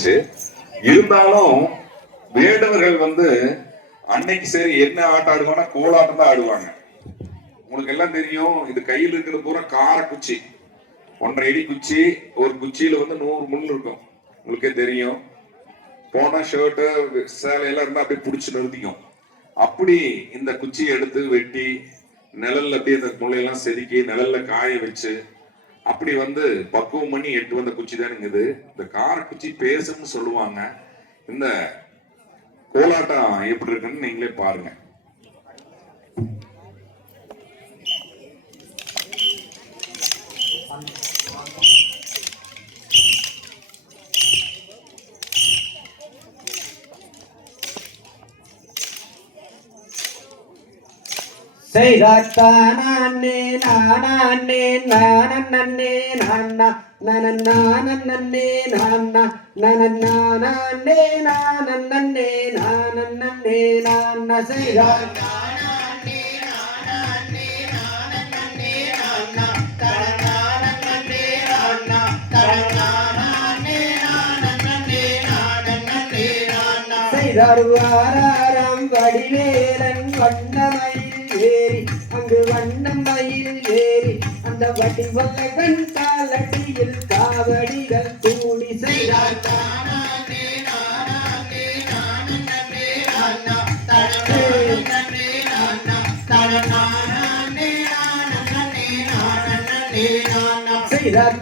இருந்துச்சு. இருந்தாலும் வேடவர்கள் வந்து அன்னைக்கு சரி என்ன ஆட்டம் ஆடுவாங்கன்னா கோலாட்டம் தான் ஆடுவாங்க. உங்களுக்கு எல்லாம் தெரியும் இது கையில் இருக்கிற பூரா கார குச்சி. ஒன்றரை அடி குச்சி ஒரு குச்சியில வந்து நூறு முள் இருக்கும். உங்களுக்கே தெரியும். போன ஷர்ட்டு சேலையெல்லாம் இருந்தா அப்படியே பிடிச்சி நிறுத்திக்கும். அப்படி இந்த குச்சியை எடுத்து வெட்டி நிழல்ல அப்படியே இந்த முளையெல்லாம் செதுக்கி நிழல்ல காய வச்சு அப்படி வந்து பக்குவம் பண்ணி எட்டு வந்த குச்சி தானுங்க இது இந்த கார குச்சி பேசும்னு சொல்லுவாங்க. இந்த கோலாட்டம் எப்படி இருக்குன்னு நீங்களே பாருங்க. செய்தானே நானே நானே நானா நனே நானா நனே நானே நானே நானா செய்தா செய்தார் வடிவேலன் வண்ணமயில் ஏறி அங்கு வண்ணம் மயில் ஏறி அந்த வடிவல்லகன் காலடியில் காவடிகள் கூடி செய்தார்.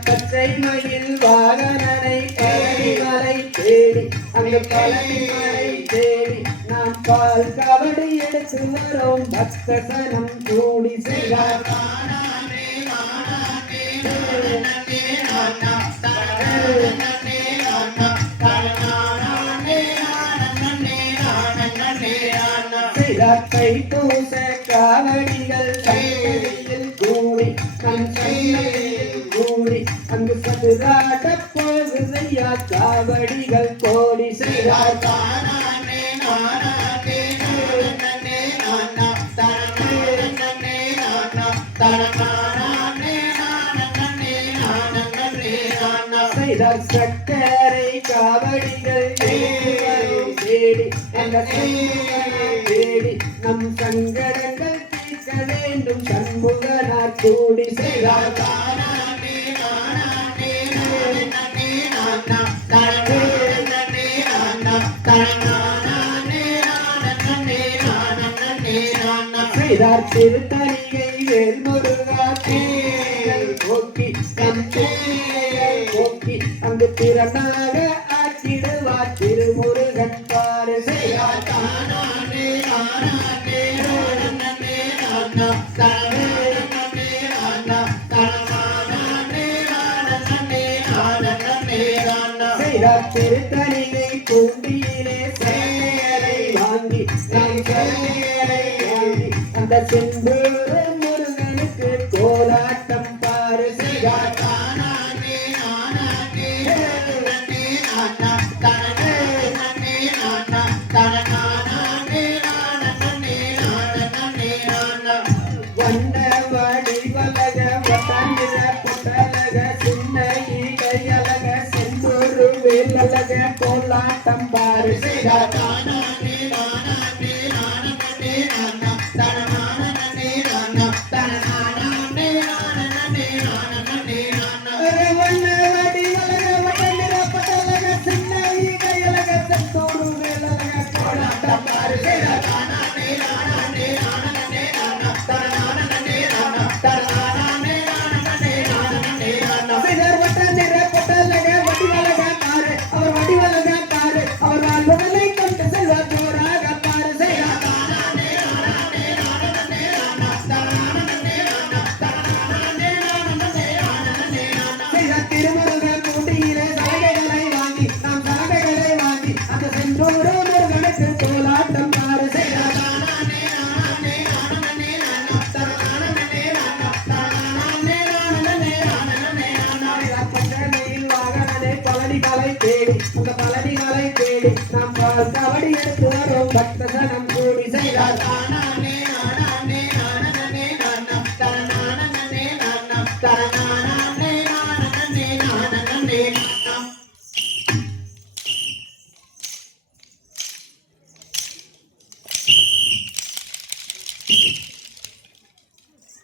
பச்சை மயில் வாகனனை பழனி மலை தேடி அங்கு பழனி தேடி நாம் பால் கவடி எடுத்து வரோம். பக்த சனம் கூடி செய்தார். கை பூச காவடிகள் கையில் கூடி நம் கையில் கூடி அங்கு சதுராட போகுதையா காவடிகள் கோடி செய்தார் செய்தார். சக்கரை காவடிகள் தேடி நம் சங்கடங்கள் தீர்க்க வேண்டும். சண்முகனார் கூடி செய்தார். செய்தார் திருத்தணிகை வேல்முருகா தீங்கள் போக்கி நம் போக்கி அங்கு திறனாக ஆக்கிடுவார் திருமுருகன் பாரு செய்தார் செய்தார் திருத்தணிகை பூண்டியிலே செந்தூர முருகனுக்கு கோலாட்டம் பாரு வண்ண வடிவலக வட்டநிற புட்டலக சின்ன ஈகையலக செந்தூரு வேலலக கோலாட்டம் పుస్తకాల